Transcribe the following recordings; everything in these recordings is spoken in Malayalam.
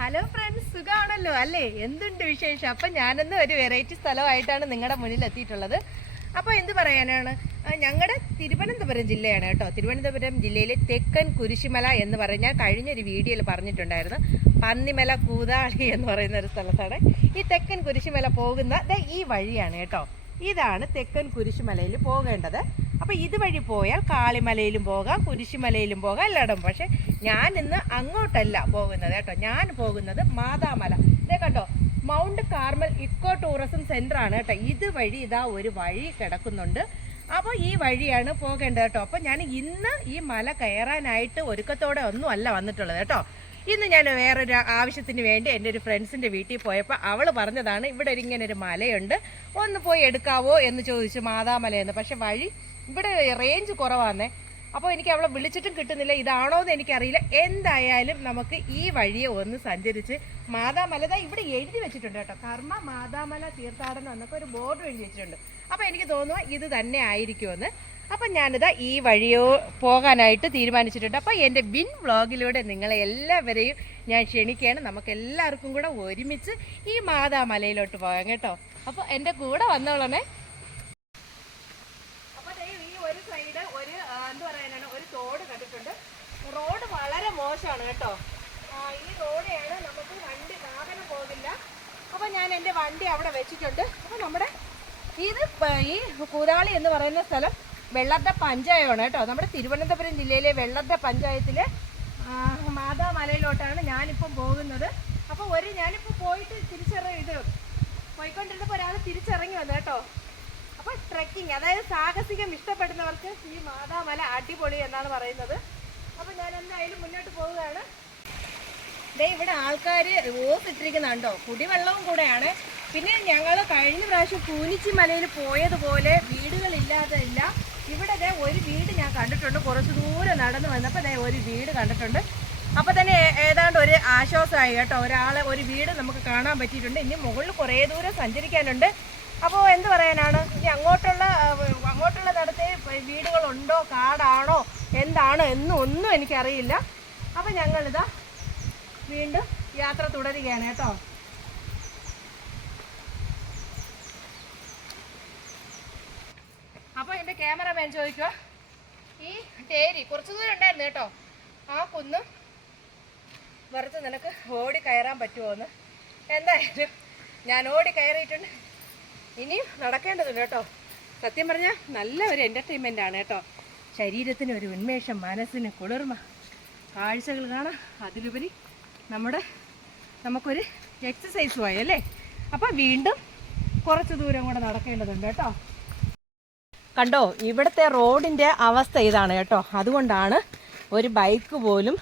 ഹലോ ഫ്രണ്ട്സ് സുഖമാണല്ലോ അല്ലേ? എന്തുണ്ട് വിശേഷം? അപ്പം ഞാനിന്ന് ഒരു വെറൈറ്റി സ്ഥലമായിട്ടാണ് നിങ്ങളുടെ മുന്നിൽ എത്തിയിട്ടുള്ളത്. അപ്പോൾ എന്ത് പറയാനാണ്? ഞങ്ങളുടെ തിരുവനന്തപുരം ജില്ലയാണ് കേട്ടോ. തിരുവനന്തപുരം ജില്ലയിലെ തെക്കൻ കുരിശിമല എന്ന് പറഞ്ഞാൽ കഴിഞ്ഞൊരു വീഡിയോയിൽ പറഞ്ഞിട്ടുണ്ടായിരുന്നു. പന്നിമല കൂതാളി എന്ന് പറയുന്ന ഒരു സ്ഥലത്താണ് ഈ തെക്കൻ കുരിശിമല പോകുന്ന ഈ വഴിയാണ് കേട്ടോ. ഇതാണ് തെക്കൻ കുരിശിമലയിൽ പോകേണ്ടത്. അപ്പോൾ ഇതുവഴി പോയാൽ കാളിമലയിലും പോകാം കുരിശിമലയിലും പോകാം എല്ലായിടും പക്ഷേ ഞാൻ ഇന്ന് അങ്ങോട്ടല്ല പോകുന്നത് കേട്ടോ. ഞാൻ പോകുന്നത് മാതാമല. ഇതേ കണ്ടോ Mount Carmel eco tourism centre ആണ് കേട്ടോ. ഇതുവഴി ഇതാ ഒരു വഴി കിടക്കുന്നുണ്ട്. അപ്പോൾ ഈ വഴിയാണ് പോകേണ്ടത് കേട്ടോ. അപ്പോൾ ഞാൻ ഇന്ന് ഈ മല കയറാനായിട്ട് ഒരുക്കത്തോടെ ഒന്നും അല്ല വന്നിട്ടുള്ളത് കേട്ടോ. ഇന്ന് ഞാൻ വേറൊരു ആവശ്യത്തിന് വേണ്ടി എന്റെ ഒരു ഫ്രണ്ട്സിന്റെ വീട്ടിൽ പോയപ്പോൾ അവൾ പറഞ്ഞതാണ് ഇവിടെ ഇങ്ങനെ ഒരു മലയുണ്ട്. ഒന്ന് പോയി എടുക്കാവോ? എന്ന് ചോദിച്ചു മാതാമലയെന്ന്. പക്ഷെ വഴി ഇവിടെ റേഞ്ച് കുറവാന്നേ. അപ്പോൾ എനിക്ക് അവളെ വിളിച്ചിട്ടും കിട്ടുന്നില്ല. ഇതാണോ എന്ന് എനിക്കറിയില്ല. എന്തായാലും നമുക്ക് ഈ വഴിയെ ഒന്ന് സഞ്ചരിച്ച് മാതാമല ഇവിടെ എഴുതി വെച്ചിട്ടുണ്ട് കേട്ടോ. കർമ്മ മാതാമല തീർത്ഥാടനം എന്നൊക്കെ ഒരു ബോർഡ് എഴുതി വെച്ചിട്ടുണ്ട്. അപ്പോൾ എനിക്ക് തോന്നുന്നു ഇത് തന്നെ ആയിരിക്കുമെന്ന്. അപ്പം ഞാനിതാ ഈ വഴിയോ പോകാനായിട്ട് തീരുമാനിച്ചിട്ടുണ്ട്. അപ്പോൾ എന്റെ ബിൻ വ്ളോഗിലൂടെ നിങ്ങളെ എല്ലാവരെയും ഞാൻ ക്ഷണിക്കുകയാണ്. നമുക്ക് എല്ലാവർക്കും കൂടെ ഒരുമിച്ച് ഈ മാതാമലയിലോട്ട് പോകാം കേട്ടോ. അപ്പോൾ എന്റെ കൂടെ വന്നോളണേ അപ്പോൾ ദേ ഈ ഒരു സൈഡ് ഒരു ആ, എന്ത് പറയാനാണ് ഒരു തോട് കണ്ടിട്ടുണ്ട് റോഡ് മോശമാണ് കേട്ടോ. ഈ റോഡാണ് നമുക്ക് വണ്ടി വാഹനം പോകില്ല. അപ്പോൾ ഞാൻ എന്റെ വണ്ടി അവിടെ വെച്ചിട്ടുണ്ട്. അപ്പോൾ നമ്മുടെ ഇത് ഈ കൂരാളി എന്ന് പറയുന്ന സ്ഥലം വെള്ളത്തെ പഞ്ചായമാണ് കേട്ടോ. നമ്മുടെ തിരുവനന്തപുരം ജില്ലയിലെ വെള്ളത്തെ പഞ്ചായത്തിലെ മാതാമലയിലോട്ടാണ് ഞാനിപ്പം പോകുന്നത്. അപ്പോൾ ഒരു ഞാനിപ്പോൾ പോയിട്ട് തിരിച്ചറിയ ഇത് പോയിക്കൊണ്ടിരുന്നപ്പോൾ ഒരാൾ തിരിച്ചിറങ്ങി വന്നു കേട്ടോ. അപ്പോൾ ട്രെക്കിംഗ് അതായത് സാഹസികം ഇഷ്ടപ്പെടുന്നവർക്ക് ഈ മാതാമല അടിപൊളി എന്നാണ് പറയുന്നത്. അപ്പോൾ ഞാൻ എന്തായാലും മുന്നോട്ട് പോവുകയാണ്. ദേ ഇവിടെ ആൾക്കാർ ഓപ്പിട്ടിരിക്കുന്നുണ്ടോ കുടിവെള്ളവും കൂടെയാണ്. പിന്നെ ഞങ്ങൾ കഴിഞ്ഞ പ്രാവശ്യം കൂനിച്ചി മലയിൽ പോയതുപോലെ വീടുകളില്ലാതെ ഇല്ല ഇവിടെ ദേ ഒരു വീട് ഞാൻ കണ്ടിട്ടുണ്ട്. കുറച്ച് ദൂരം നടന്നു വന്നപ്പോൾ ദേ ഒരു വീട് കണ്ടിട്ടുണ്ട്. അപ്പോൾ തന്നെ ഏതാണ്ട് ഒരു ആശ്വാസമായി കേട്ടോ. ഒരാളെ ഒരു വീട് നമുക്ക് കാണാൻ പറ്റിയിട്ടുണ്ട്. ഇനി മുകളിൽ കുറേ ദൂരം സഞ്ചരിക്കാനുണ്ട്. അപ്പോൾ എന്ത് പറയാനാണ്? ഇനി അങ്ങോട്ടുള്ള അങ്ങോട്ടുള്ള നടത്തെ വീടുകളുണ്ടോ കാടാണോ എന്താണ് എന്നും ഒന്നും എനിക്കറിയില്ല. അപ്പം ഞങ്ങളിതാ വീണ്ടും യാത്ര തുടരുകയാണ് കേട്ടോ. അപ്പോൾ എന്റെ ക്യാമറമാൻ ചോദിക്കുക ഈ തേരി കുറച്ച് ദൂരം ഉണ്ടായിരുന്നു കേട്ടോ. ആ കുന്ന് വെറുതെ നിനക്ക് ഓടി കയറാൻ പറ്റുമോ എന്ന് എന്തായാലും ഞാൻ ഓടി കയറിയിട്ടുണ്ട്. ഇനിയും നടക്കേണ്ടതുണ്ട് കേട്ടോ. സത്യം പറഞ്ഞാൽ നല്ല ഒരു എന്റർടൈൻമെന്റ് ആണ് കേട്ടോ. ശരീരത്തിന് ഒരു ഉന്മേഷം മനസ്സിന് കുളിർമ. കാഴ്ചകൾ കാണാം. അതിലുപരി നമ്മുടെ നമുക്കൊരു എക്സസൈസുമായി അല്ലേ? അപ്പം വീണ്ടും കുറച്ച് ദൂരം കൂടെ നടക്കേണ്ടതുണ്ട് കേട്ടോ. കണ്ടോ ഇവിടുത്തെ റോഡിന്റെ അവസ്ഥ ഇതാണ് കേട്ടോ. അതുകൊണ്ടാണ് ഒരു ബൈക്ക് പോലും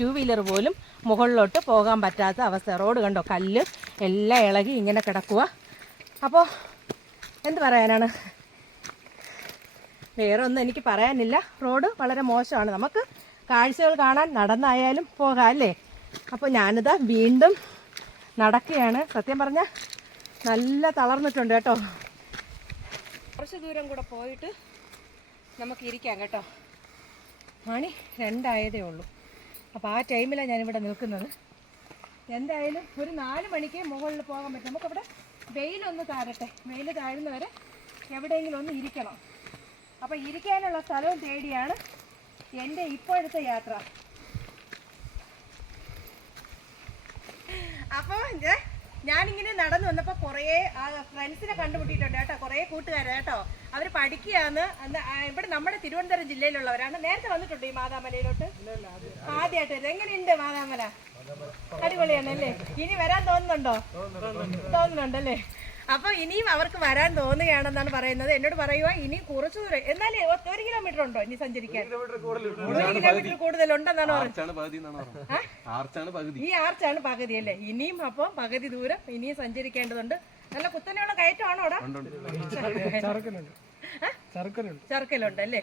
ടു വീലർ പോലും മുകളിലോട്ട് പോകാൻ പറ്റാത്ത അവസ്ഥ. റോഡ് കണ്ടോ കല്ല് എല്ലാം ഇളകി ഇങ്ങനെ കിടക്കുക അപ്പോൾ എന്ത് പറയാനാണ്? വേറെ ഒന്നും എനിക്ക് പറയാനില്ല. റോഡ് വളരെ മോശമാണ്. നമുക്ക് കാഴ്ചകൾ കാണാൻ നടന്നായാലും പോകാം അല്ലേ? അപ്പോൾ ഞാനിതാ വീണ്ടും നടക്കുകയാണ്. സത്യം പറഞ്ഞാൽ നല്ല തളർന്നിട്ടുണ്ട് കേട്ടോ. കുറച്ച് ദൂരം കൂടെ പോയിട്ട് നമുക്ക് ഇരിക്കാം കേട്ടോ. മണി രണ്ടായതേ ഉള്ളൂ. അപ്പോൾ ആ ടൈമിലാണ് ഞാനിവിടെ നിൽക്കുന്നത്. എന്തായാലും ഒരു നാല് മണിക്ക് മുകളിൽ പോകാൻ പറ്റും. നമുക്കവിടെ വെയിലൊന്ന് താഴട്ടെ വെയിൽ താഴുന്നവരെ എവിടെയെങ്കിലും ഒന്ന് ഇരിക്കണം. അപ്പോൾ ഇരിക്കാനുള്ള സ്ഥലവും തേടിയാണ് എന്റെ ഇപ്പോഴത്തെ യാത്ര. അപ്പോൾ ഞാനിങ്ങനെ നടന്നു വന്നപ്പോൾ കുറേ ഫ്രണ്ട്സിനെ കണ്ടുമുട്ടിയിട്ടുണ്ട് കേട്ടോ കുറേ കൂട്ടുകാരെ കേട്ടോ. അവർ പഠിക്കുകയാണ്. ഇവിടെ നമ്മുടെ തിരുവനന്തപുരം ജില്ലയിലുള്ളവരാണ്. നേരത്തെ വന്നിട്ടുണ്ട് ഈ മാതാമലയിലോട്ട്? ആദ്യമായിട്ട്. എങ്ങനെയുണ്ട് മാതാമല? അടിപൊളിയാണ് അല്ലേ? ഇനി വരാൻ തോന്നുന്നുണ്ടോ? തോന്നുന്നുണ്ടല്ലേ? അപ്പൊ ഇനിയും അവർക്ക് വരാൻ തോന്നുകയാണെന്നാണ് പറയുന്നത്. എന്നോട് പറയുക ഇനി കുറച്ചു ദൂരം എന്നാലേ ഒരു കിലോമീറ്റർ ഉണ്ടോ ഇനി സഞ്ചരിക്കാൻ? ഒരു കിലോമീറ്റർ കൂടുതൽ ഉണ്ടെന്നാണ് പറയുന്നത് ഈ ആർച്ചാണ് പകുതി അല്ലേ? ഇനിയും അപ്പോൾ പകുതി ദൂരം ഇനിയും സഞ്ചരിക്കേണ്ടതുണ്ട്. നല്ല കുത്തനെയുള്ള കയറ്റമാണോ അവിടെ? ചെറുക്കലുണ്ട് അല്ലേ?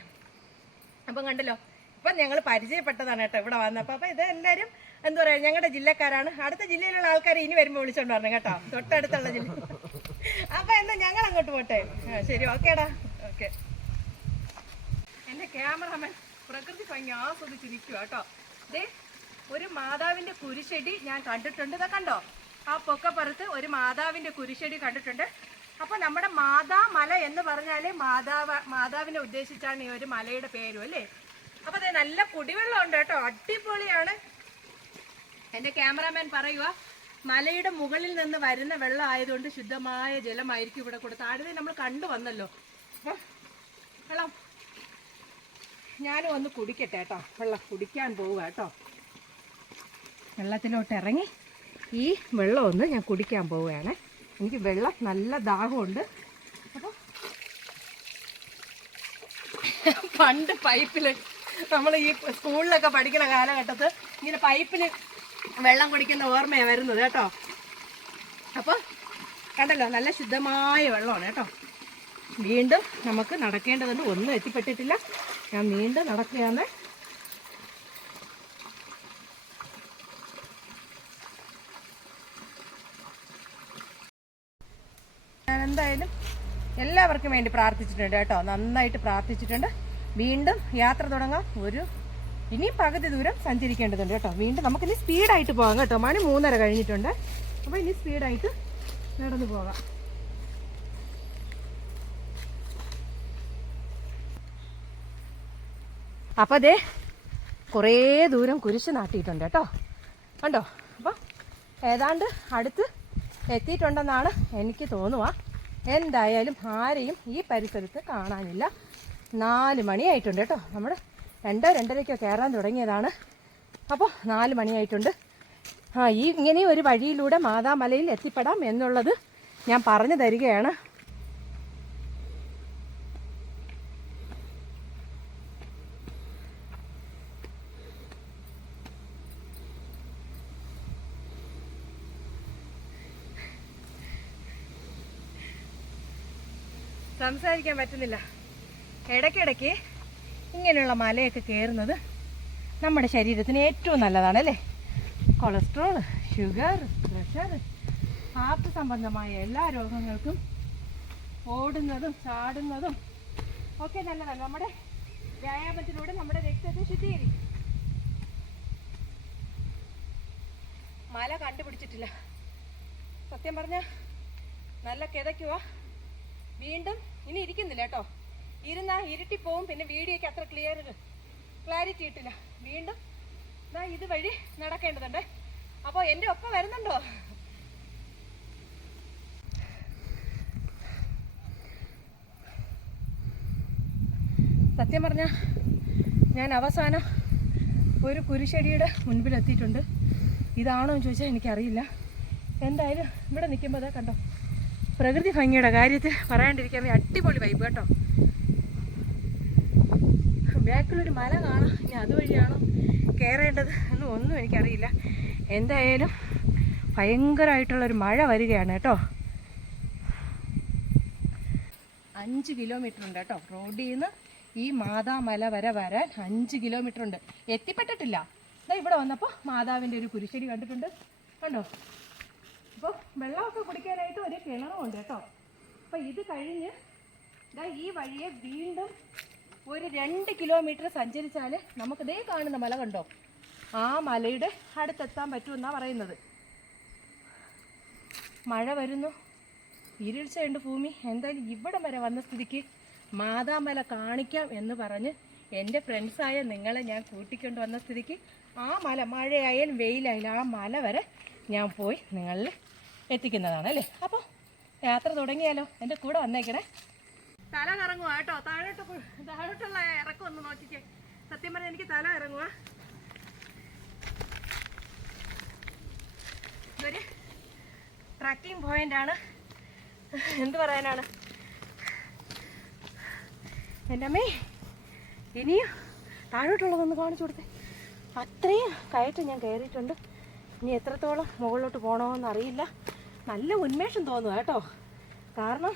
അപ്പം കണ്ടല്ലോ. ഇപ്പം ഞങ്ങൾ പരിചയപ്പെട്ടതാണ് കേട്ടോ ഇവിടെ വന്നപ്പോൾ അപ്പം ഇത് എല്ലാവരും എന്താ പറയുക ഞങ്ങളുടെ ജില്ലക്കാരാണ്. അടുത്ത ജില്ലയിലുള്ള ആൾക്കാർ ഇനി വരുമ്പോൾ വിളിച്ചോണ്ട് വരണം കേട്ടോ. തൊട്ടടുത്തുള്ള ജില്ല അപ്പം എന്നാ ഞങ്ങൾ അങ്ങോട്ട് പോട്ടെ? ശരി ഓക്കേടാ. ഓക്കെ. എന്റെ ക്യാമറമാൻ പ്രകൃതി ഭംഗി ആസ്വദിച്ച് നിൽക്കുക കേട്ടോ. ദേ ഒരു മാതാവിന്റെ കുരിശടി ഞാൻ കണ്ടിട്ടുണ്ട്. ഇതാ കണ്ടോ? ആ പൊക്കപ്പുറത്ത് ഒരു മാതാവിന്റെ കുരിശടി കണ്ടിട്ടുണ്ട്. അപ്പൊ നമ്മുടെ മാതാ മല എന്ന് പറഞ്ഞാൽ മാതാവ് മാതാവിനെ ഉദ്ദേശിച്ചാണ് ഈ ഒരു മലയുടെ പേരും അല്ലേ? അപ്പൊ നല്ല കുടിവെള്ളം ഉണ്ട് കേട്ടോ. അടിപൊളിയാണ്. എന്റെ ക്യാമറാമാൻ പറയുക മലയുടെ മുകളിൽ നിന്ന് വരുന്ന വെള്ളം ആയതുകൊണ്ട് ശുദ്ധമായ ജലമായിരിക്കും ഇവിടെ കൂടെ താഴെ നമ്മൾ കണ്ടു വന്നല്ലോ. വെള്ളം. ഞാനും ഒന്ന് കുടിക്കട്ടെ കേട്ടോ. വെള്ളം കുടിക്കാൻ പോവുക കേട്ടോ. വെള്ളത്തിലോട്ട് ഇറങ്ങി ഈ വെള്ളം ഒന്ന് ഞാൻ കുടിക്കാൻ പോവുകയാണ്. എനിക്ക് വെള്ളം നല്ല ദാഹമുണ്ട്. അപ്പോൾ പണ്ട് പൈപ്പിൽ നമ്മൾ ഈ സ്കൂളിലൊക്കെ പഠിക്കുന്ന കാലഘട്ടത്ത് ഇങ്ങനെ പൈപ്പിൽ വെള്ളം കുടിക്കുന്ന ഓർമ്മയാണ് വരുന്നത് കേട്ടോ. അപ്പോൾ കണ്ടല്ലോ നല്ല ശുദ്ധമായ വെള്ളമാണ് കേട്ടോ. വീണ്ടും നമുക്ക് നടക്കേണ്ടതുണ്ട് ഒന്നും എത്തിപ്പെട്ടിട്ടില്ല. ഞാൻ വീണ്ടും നടക്കുകയാണ്. ഞാൻ എന്തായാലും എല്ലാവർക്കും വേണ്ടി പ്രാർത്ഥിച്ചിട്ടുണ്ട് കേട്ടോ. നന്നായിട്ട് പ്രാർത്ഥിച്ചിട്ടുണ്ട്. വീണ്ടും യാത്ര തുടങ്ങാം. ഒരു ഇനിയും പകുതി ദൂരം സഞ്ചരിക്കേണ്ടതുണ്ട് കേട്ടോ. വീണ്ടും നമുക്കിനി സ്പീഡായിട്ട് പോകാം കേട്ടോ. മണി മൂന്നര കഴിഞ്ഞിട്ടുണ്ട്. അപ്പോൾ ഇനി സ്പീഡായിട്ട് നടന്നു പോകാം. അപ്പോൾ അതെ കുറേ ദൂരം കുരിശ് നാട്ടിയിട്ടുണ്ട് കേട്ടോ. കണ്ടോ? അപ്പോൾ ഏതാണ്ട് അടുത്ത് എത്തിയിട്ടുണ്ടെന്നാണ് എനിക്ക് തോന്നുക. എന്തായാലും ആരെയും ഈ പരിസരത്ത് കാണാനില്ല. നാല് മണിയായിട്ടുണ്ട് കേട്ടോ. നമ്മൾ രണ്ടോ രണ്ടരയ്ക്കോ കയറാൻ തുടങ്ങിയതാണ്. അപ്പോൾ നാല് മണിയായിട്ടുണ്ട്. ആ ഈ ഇങ്ങനെ ഒരു വഴിയിലൂടെ മാതാമലയിൽ എത്തിപ്പെടാം എന്നുള്ളത് ഞാൻ പറഞ്ഞു തരികയാണ്. സംസാരിക്കാൻ പറ്റുന്നില്ല. ഇടയ്ക്കിടയ്ക്ക് ഇങ്ങനെയുള്ള മലയൊക്കെ കയറുന്നത് നമ്മുടെ ശരീരത്തിന് ഏറ്റവും നല്ലതാണ് അല്ലേ കൊളസ്ട്രോൾ ഷുഗർ പ്രഷർ ഹാർട്ട് സംബന്ധമായ എല്ലാ രോഗങ്ങൾക്കും ഓടുന്നതും ചാടുന്നതും ഒക്കെ നല്ലതാണ്. നമ്മുടെ വ്യായാമത്തിലൂടെ നമ്മുടെ രക്തത്തെ ശുദ്ധീകരിക്കും. മല കണ്ടുപിടിച്ചിട്ടില്ല. സത്യം പറഞ്ഞ നല്ല കിതയ്ക്കുവാ. വീണ്ടും ഇനി ഇരിക്കുന്നില്ല കേട്ടോ. ഇരുന്നാ ഇരുട്ടി പോവും പിന്നെ വീഡിയോയ്ക്ക് അത്ര ക്ലിയർ ക്ലാരിറ്റി കിട്ടില്ല വീണ്ടും ഇതാ ഇതുവഴി നടക്കേണ്ടതുണ്ട്. അപ്പോൾ എന്റെ ഒപ്പം വരുന്നുണ്ടോ? സത്യം പറഞ്ഞ ഞാൻ അവസാനം ഒരു കുരിശടിയുടെ മുൻപിലെത്തിയിട്ടുണ്ട്. ഇതാണോ എന്ന് ചോദിച്ചാൽ എനിക്കറിയില്ല. എന്തായാലും ഇവിടെ നിൽക്കുമ്പോൾ അതാ കണ്ടോ പ്രകൃതി ഭംഗിയുടെ കാര്യത്തിൽ പറയാണ്ടിരിക്കാൻ അടിപൊളി വൈബ് കേട്ടോ. ബാക്കിലൊരു മല കാണാം. ഇനി അതുവഴിയാണോ കയറേണ്ടത് എന്ന് ഒന്നും എനിക്കറിയില്ല. എന്തായാലും ഭയങ്കരമായിട്ടുള്ളൊരു മഴ വരികയാണ് കേട്ടോ. അഞ്ച് കിലോമീറ്റർ ഉണ്ട് കേട്ടോ. റോഡിൽ നിന്ന് ഈ മാതാമല വരെ വരാൻ അഞ്ച് കിലോമീറ്റർ ഉണ്ട്. എത്തിപ്പെട്ടിട്ടില്ല. ദാ ഇവിടെ വന്നപ്പോൾ മാതാവിന്റെ ഒരു കുരിശ്ശടി കണ്ടിട്ടുണ്ട്. കണ്ടോ? അപ്പോൾ വെള്ളമൊക്കെ കുടിക്കാനായിട്ട് ഒരു കിണറുമുണ്ട് കേട്ടോ. അപ്പോൾ ഇത് കഴിഞ്ഞ് ഈ വഴിയെ വീണ്ടും ഒരു രണ്ട് കിലോമീറ്റർ സഞ്ചരിച്ചാൽ നമുക്ക് ദേ കാണുന്ന മല കണ്ടോ? ആ മലയുടെ അടുത്തെത്താൻ പറ്റുമെന്നാണ് പറയുന്നത്. മഴ വരുന്നു. ഇരുൾച്ചയുണ്ട് ഭൂമി. എന്തായാലും ഇവിടം വരെ വന്ന സ്ഥിതിക്ക് മാതാമല കാണിക്കാം എന്ന് പറഞ്ഞ് എന്റെ ഫ്രണ്ട്സായ നിങ്ങളെ ഞാൻ കൂട്ടിക്കൊണ്ട് വന്ന സ്ഥിതിക്ക് ആ മല മഴയായാലും വെയിലായാലും ആ മല വരെ ഞാൻ പോയി നിങ്ങളിൽ എത്തിക്കുന്നതാണ് അല്ലേ? അപ്പോൾ യാത്ര തുടങ്ങിയാലോ? എന്റെ കൂടെ വന്നേക്കണേ. തല കറങ്ങുക കേട്ടോ. താഴോട്ട് താഴോട്ടുള്ള ഇറക്കം ഒന്ന് നോക്കിക്കേ. സത്യം പറഞ്ഞാൽ എനിക്ക് തല ഇറങ്ങുക ഇതൊരു ട്രക്കിംഗ് പോയിന്റ് ആണ്. എന്ത് പറയാനാണ്? എന്റെ അമ്മേ ഇനിയും താഴോട്ടുള്ളതൊന്ന് കാണിച്ചു കൊടുത്തേ. അത്രയും കയറ്റം ഞാൻ കയറിയിട്ടുണ്ട്. ഇനി എത്രത്തോളം മുകളിലോട്ട് പോകണമെന്നറിയില്ല നല്ല ഉന്മേഷം തോന്നുക കേട്ടോ. കാരണം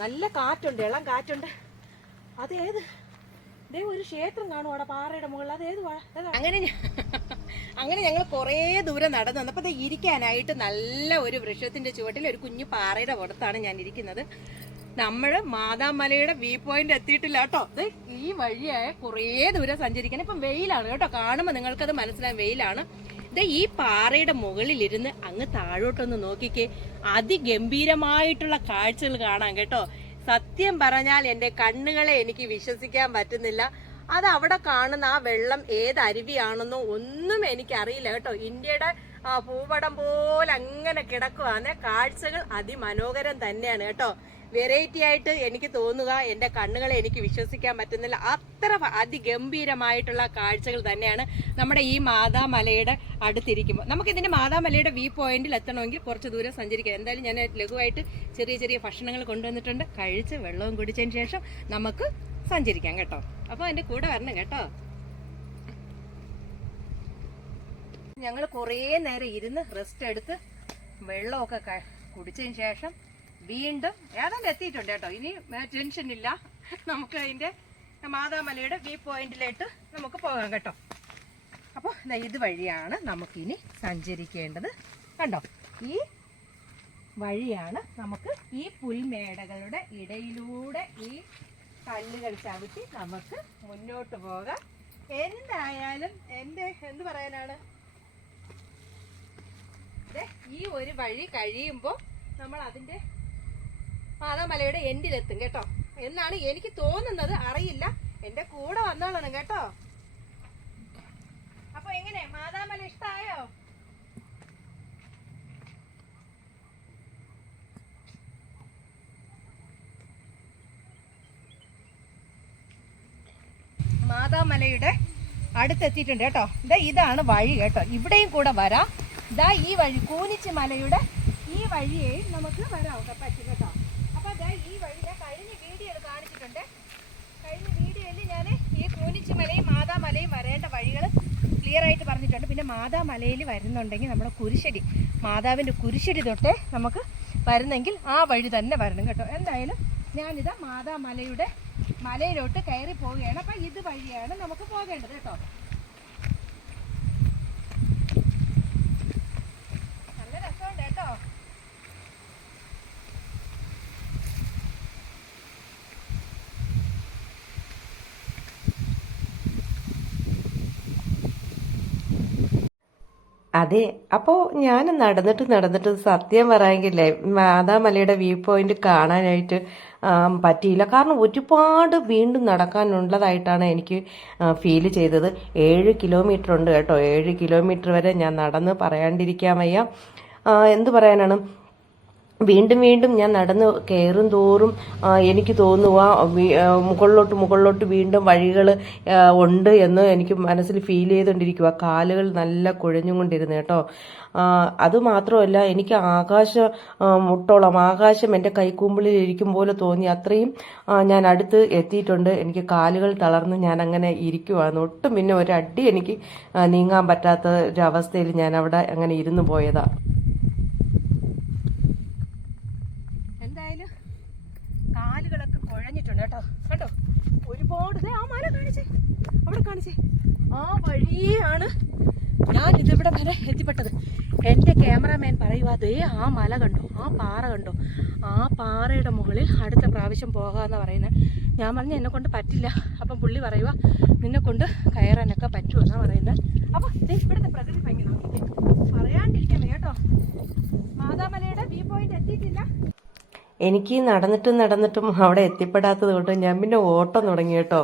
നല്ല കാറ്റുണ്ട് ഇളം കാറ്റുണ്ട്. അതേത് ദേ ഒരു ക്ഷേത്രം കാണും അവിടെ പാറയുടെ മുകളിൽ. അതേത്? അങ്ങനെ അങ്ങനെ ഞങ്ങൾ കുറേ ദൂരം നടന്നു വന്നപ്പോൾ അത് ഇരിക്കാനായിട്ട് നല്ല ഒരു വൃക്ഷത്തിന്റെ ചുവട്ടിൽ ഒരു കുഞ്ഞു പാറയുടെ പുറത്താണ് ഞാൻ ഇരിക്കുന്നത്. നമ്മൾ മാതാമലയുടെ വ്യൂ പോയിന്റ് എത്തിയിട്ടില്ല കേട്ടോ. ഇത് ഈ വഴിയായ കുറേ ദൂരം സഞ്ചരിക്കണം ഇപ്പം വെയിലാണ് കേട്ടോ. കാണുമ്പോൾ നിങ്ങൾക്കത് മനസ്സിലാകും വെയിലാണ്. ഇത് ഈ പാറയുടെ മുകളിലിരുന്ന് അങ്ങ് താഴോട്ടൊന്ന് നോക്കിക്കേ. അതിഗംഭീരമായിട്ടുള്ള കാഴ്ചകൾ കാണാം കേട്ടോ. സത്യം പറഞ്ഞാൽ എന്റെ കണ്ണുകളെ എനിക്ക് വിശ്വസിക്കാൻ പറ്റുന്നില്ല. അത് അവിടെ കാണുന്ന ആ വെള്ളം ഏത് അരുവിയാണെന്നോ ഒന്നും എനിക്കറിയില്ല കേട്ടോ. ഇന്ത്യയുടെ ആ, ഭൂപടം പോലെ അങ്ങനെ കിടക്കുവാന്ന്. കാഴ്ചകൾ അതിമനോഹരം തന്നെയാണ് കേട്ടോ. വെറൈറ്റി ആയിട്ട് എനിക്ക് തോന്നുക എന്റെ കണ്ണുകളെ എനിക്ക് വിശ്വസിക്കാൻ പറ്റുന്നില്ല. അത്ര അതിഗംഭീരമായിട്ടുള്ള കാഴ്ചകൾ തന്നെയാണ് നമ്മുടെ ഈ മാതാമലയുടെ അടുത്തിരിക്കുമ്പോൾ. നമുക്ക് ഇതിന്റെ മാതാമലയുടെ വ്യൂ പോയിന്റിൽ എത്തണമെങ്കിൽ കുറച്ച് ദൂരം സഞ്ചരിക്കാം. എന്തായാലും ഞാൻ ലഘുവായിട്ട് ചെറിയ ചെറിയ ഭക്ഷണങ്ങൾ കൊണ്ടുവന്നിട്ടുണ്ട്. കഴിച്ച് വെള്ളവും കുടിച്ചതിന് ശേഷം നമുക്ക് സഞ്ചരിക്കാം കേട്ടോ. അപ്പോൾ എന്റെ കൂടെ വരണം കേട്ടോ. ഞങ്ങൾ കുറേ നേരം ഇരുന്ന് റെസ്റ്റ് എടുത്ത് വെള്ളമൊക്കെ കുടിച്ചതിന് ശേഷം വീണ്ടും ഏതാണ്ട് എത്തിയിട്ടുണ്ട് കേട്ടോ. ഇനി ടെൻഷൻ ഇല്ല. നമുക്ക് അതിന്റെ മാതാമലയുടെ വ്യൂ പോയിന്റിലേക്ക് നമുക്ക് പോകാം കേട്ടോ. അപ്പോൾ ഇത് വഴിയാണ് നമുക്കിനി സഞ്ചരിക്കേണ്ടത്. കണ്ടോ? ഈ വഴിയാണ് നമുക്ക് ഈ പുൽമേടകളുടെ ഇടയിലൂടെ ഈ കല്ലുകൾ ചവിട്ടി നമുക്ക് മുന്നോട്ട് പോകാം. എന്തായാലും എന്റെ എന്ത് പറയാനാണ്? ഈ ഒരു വഴി കഴിയുമ്പോൾ നമ്മൾ അതിന്റെ മാതാമലയുടെ എൻഡിലെത്തും കേട്ടോ? എന്നാണ് എനിക്ക് തോന്നുന്നത്. അറിയില്ല. എന്റെ കൂടെ വന്നോളണം കേട്ടോ? അപ്പൊ എങ്ങനെ? മാതാമല ഇഷ്ടായോ? മാതാമലയുടെ അടുത്തെത്തിയിട്ടുണ്ട് കേട്ടോ? ഇതാ ഇതാണ് വഴി കേട്ടോ? ഇവിടെയും കൂടെ വരാം. ഇതാ ഈ വഴി കൂനിച്ച് മലയുടെ ഈ വഴിയെയും നമുക്ക് വരാം. ഒക്കെ കേട്ടോ? ഈ കാണിച്ചിട്ടുണ്ട്. കഴിഞ്ഞ ഞാൻ ഈ വരേണ്ട വഴികൾ ക്ലിയർ ആയിട്ട് പറഞ്ഞിട്ടുണ്ട്. പിന്നെ മാതാമലയിൽ വരുന്നുണ്ടെങ്കിൽ നമ്മുടെ കുരിശടി മാതാവിന്റെ കുരിശടി തൊട്ടേ നമുക്ക് വരുന്നെങ്കിൽ ആ വഴി തന്നെ വരണം കേട്ടോ. എന്തായാലും ഞാനിതാ മാതാമലയുടെ മലയിലോട്ട് കയറി പോവുകയാണ്. അപ്പം ഇത് വഴിയാണ് നമുക്ക് പോകേണ്ടത് കേട്ടോ നല്ല രസമുണ്ട് കേട്ടോ അതെ അപ്പോ ഞാൻ നടന്നിട്ട് നടന്നിട്ട് സത്യം പറയാമെങ്കിലേ മാതാമലയുടെ വ്യൂ പോയിന്റ് കാണാനായിട്ട് പറ്റിയില്ല. കാരണം ഒരുപാട് വീണ്ടും നടക്കാനുള്ളതായിട്ടാണ് എനിക്ക് ഫീൽ ചെയ്തത്. ഏഴ് കിലോമീറ്റർ ഉണ്ട് കേട്ടോ. ഏഴ് കിലോമീറ്റർ വരെ ഞാൻ നടന്ന് പറയാണ്ടിരിക്കാൻ വയ്യ. എന്ത് പറയാനാണ്? വീണ്ടും വീണ്ടും ഞാൻ നടന്ന് കയറും തോറും എനിക്ക് തോന്നുക മുകളിലോട്ട് മുകളിലോട്ട് വീണ്ടും വഴികൾ ഉണ്ട് എന്ന് എനിക്ക് മനസ്സിൽ ഫീൽ ചെയ്തുകൊണ്ടിരിക്കുക കാലുകൾ നല്ല കുഴഞ്ഞുകൊണ്ടിരുന്നു കേട്ടോ. അതുമാത്രമല്ല എനിക്ക് ആകാശ മുട്ടോളം ആകാശം എന്റെ കൈക്കൂമ്പിളിൽ ഇരിക്കും പോലെ തോന്നി. അത്രയും ഞാൻ അടുത്ത് എത്തിയിട്ടുണ്ട്. എനിക്ക് കാലുകൾ തളർന്ന് ഞാൻ അങ്ങനെ ഇരിക്കുവാണ്. ഒട്ടും പിന്നെ ഒരടി എനിക്ക് നീങ്ങാൻ പറ്റാത്ത ഒരു അവസ്ഥയിൽ ഞാൻ അവിടെ അങ്ങനെ ഇരുന്നു പോയതാ എന്തായാലും കാലുകളൊക്കെ കുഴഞ്ഞിട്ടുണ്ട് കേട്ടോ കണ്ടോ ഒരുപാട് ദേ ആ മല കാണിച്ചേ അവിടെ കാണിച്ചേ. ആ വഴിയാണ് ഞാൻ ഇതിവിടെ വരെ എത്തിപ്പെട്ടത്. എന്റെ ക്യാമറാമാൻ പറയുക അതേ ആ മല കണ്ടോ ആ പാറ കണ്ടോ. ആ പാറയുടെ മുകളിൽ അടുത്ത പ്രാവശ്യം പോകാമെന്ന് പറയുന്നത് ഞാൻ പറഞ്ഞ എന്നെ കൊണ്ട് പറ്റില്ല. അപ്പം പുള്ളി പറയുക നിന്നെ കൊണ്ട് കയറാനൊക്കെ പറ്റുമെന്നാണ് പറയുന്നത് അപ്പോൾ ഇവിടുത്തെ പ്രകൃതി ഭംഗി നോക്കിക്കേ. പറയാണ്ടിരിക്കണം കേട്ടോ. മാതാമലയുടെ വ്യൂ പോയിന്റ് എത്തിയിട്ടില്ല. എനിക്ക് നടന്നിട്ടും നടന്നിട്ടും അവിടെ എത്തിപ്പെടാത്തത് കൊണ്ട് ഞാൻ പിന്നെ ഓട്ടം തുടങ്ങി കേട്ടോ.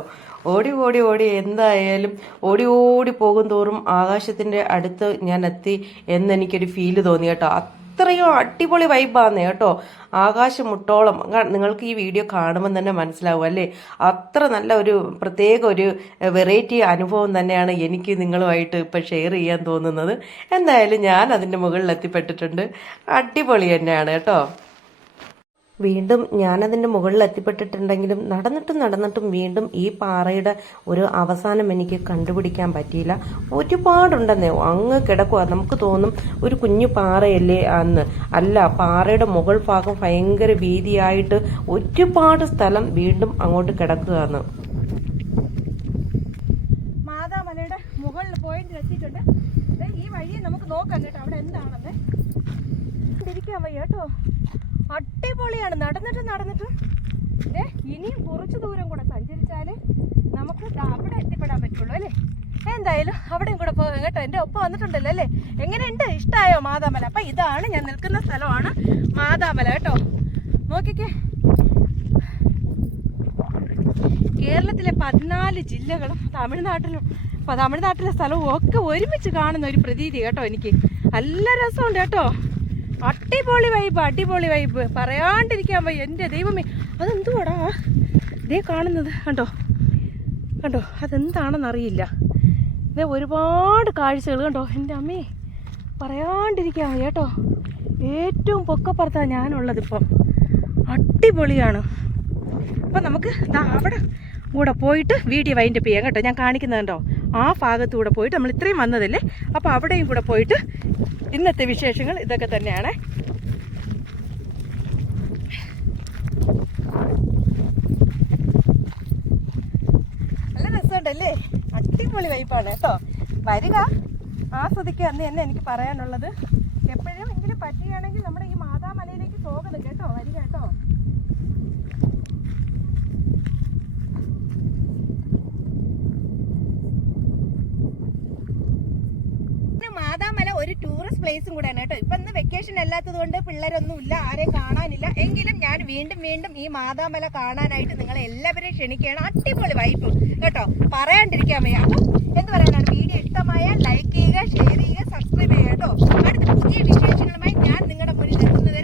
ഓടി ഓടി ഓടി എന്തായാലും ഓടി ഓടി പോകും തോറും ആകാശത്തിന്റെ അടുത്ത് ഞാൻ എത്തി എന്നെനിക്കൊരു ഫീൽ തോന്നി കേട്ടോ. അത്രയും അടിപൊളി വൈബാന്ന് കേട്ടോ. ആകാശം മുട്ടോളം. നിങ്ങൾക്ക് ഈ വീഡിയോ കാണുമ്പോൾ തന്നെ മനസ്സിലാവും അല്ലേ? അത്ര നല്ല ഒരു പ്രത്യേക ഒരു വെറൈറ്റി അനുഭവം തന്നെയാണ് എനിക്ക് നിങ്ങളുമായിട്ട് ഇപ്പം ഷെയർ ചെയ്യാൻ തോന്നുന്നത്. എന്തായാലും ഞാൻ അതിന്റെ മുകളിൽ എത്തിപ്പെട്ടിട്ടുണ്ട്. അടിപൊളി തന്നെയാണ് കേട്ടോ. വീണ്ടും ഞാനതിന്റെ മുകളിൽ എത്തിപ്പെട്ടിട്ടുണ്ടെങ്കിലും നടന്നിട്ടും നടന്നിട്ടും വീണ്ടും ഈ പാറയുടെ ഒരു അവസാനം എനിക്ക് കണ്ടുപിടിക്കാൻ പറ്റിയില്ല. ഒരുപാടുണ്ടെന്നേ അങ്ങ് കിടക്കുക നമുക്ക് തോന്നും ഒരു കുഞ്ഞു പാറയല്ലേ അന്ന്. അല്ല പാറയുടെ മുകൾ ഭാഗം ഭയങ്കര വീതിയായിട്ട് ഒരുപാട് സ്ഥലം വീണ്ടും അങ്ങോട്ട് കിടക്കുകയാണ്. മാതാമലയുടെ മുകളിൽ പോയിന്റിൽ എത്തിയിട്ടുണ്ട്. ഈ വഴിയെ നമുക്ക് നോക്കാം കേട്ടോ അവിടെ എന്താണെന്ന്. വയ്യ കേട്ടോ. അടിപൊളിയാണ്. നടന്നിട്ട് നടന്നിട്ട്. ദേ, ഇനിയും കുറച്ച് ദൂരം കൂടെ സഞ്ചരിച്ചാൽ നമുക്ക് അവിടെ എത്തിപ്പെടാൻ പറ്റുള്ളൂ അല്ലേ? എന്തായാലും അവിടെയും കൂടെ പോകാം കേട്ടോ. എന്റെ ഒപ്പം വന്നിട്ടുണ്ടല്ലോ അല്ലേ? എങ്ങനെയുണ്ട്? ഇഷ്ടമായോ മാതാമല? അപ്പം ഇതാണ് ഞാൻ നിൽക്കുന്ന സ്ഥലമാണ് മാതാമല കേട്ടോ. നോക്കിക്കേ. കേരളത്തിലെ പതിനാല് ജില്ലകളും തമിഴ്നാട്ടിലും തമിഴ്നാട്ടിലെ സ്ഥലവും ഒക്കെ ഒരുമിച്ച് കാണുന്ന ഒരു പ്രതീതി കേട്ടോ എനിക്ക്. നല്ല രസമുണ്ട് കേട്ടോ. അടിപൊളി വൈബ് അടിപൊളി വൈബ് പറയാണ്ടിരിക്കാൻ വയ്യ. എന്റെ ദൈവമേ അതെന്തുവാടാ? ഇതേ കാണുന്നത് കണ്ടോ? കണ്ടോ? അതെന്താണെന്ന് അറിയില്ല ഇതേ ഒരുപാട് കാഴ്ചകൾ കണ്ടോ? എന്റെ അമ്മേ പറയാണ്ടിരിക്കാൻ വയ്യ കേട്ടോ. ഏറ്റവും പൊക്കപ്പുറത്താണ് ഞാനുള്ളതിപ്പം അടിപൊളിയാണ്. അപ്പം നമുക്ക് അവിടെ കൂടെ പോയിട്ട് വീഡിയോ വൈൻഡപ്പ് ചെയ്യാം കേട്ടോ. ഞാൻ കാണിക്കുന്നുണ്ടോ ആ ഭാഗത്തൂടെ പോയിട്ട് നമ്മൾ ഇത്രയും വന്നതല്ലേ? അപ്പോൾ അവിടെയും കൂടെ പോയിട്ട് ഇന്നത്തെ വിശേഷങ്ങൾ ഇതൊക്കെ തന്നെയാണ്. നല്ല രസമുണ്ടല്ലേ? അടിപൊളി വൈപ്പാണ് കേട്ടോ. വരിക ആസ്വദിക്കുക എന്ന് തന്നെ എനിക്ക് പറയാനുള്ളത്. എപ്പോഴും എങ്കിലും പറ്റുകയാണെങ്കിൽ നമ്മുടെ ഈ മാതാമലയിലേക്ക് പോകണം കേട്ടോ. വരിക കേട്ടോ. ഒരു ടൂറിസ്റ്റ് പ്ലേസും കൂടെയാണ് കേട്ടോ. ഇപ്പൊ ഇന്ന് വെക്കേഷൻ അല്ലാത്തത് കൊണ്ട് പിള്ളേരൊന്നും ഇല്ല ആരെയും കാണാനില്ല. എങ്കിലും ഞാൻ വീണ്ടും വീണ്ടും ഈ മാതാമല കാണാനായിട്ട് നിങ്ങൾ എല്ലാവരെയും ക്ഷണിക്കുകയാണ്. അടിപൊളി വൈബ് കേട്ടോ. പറയാണ്ടിരിക്കാൻ വയ്യ. അപ്പം എന്ത് പറയാനാണ്? വീഡിയോ ഇഷ്ടമായ ലൈക്ക് ചെയ്യുക ഷെയർ ചെയ്യുക സബ്സ്ക്രൈബ് ചെയ്യുക കേട്ടോ. അടുത്ത പുതിയ വിശേഷങ്ങളുമായി ഞാൻ നിങ്ങളുടെ മുന്നിൽ എത്തുന്നത്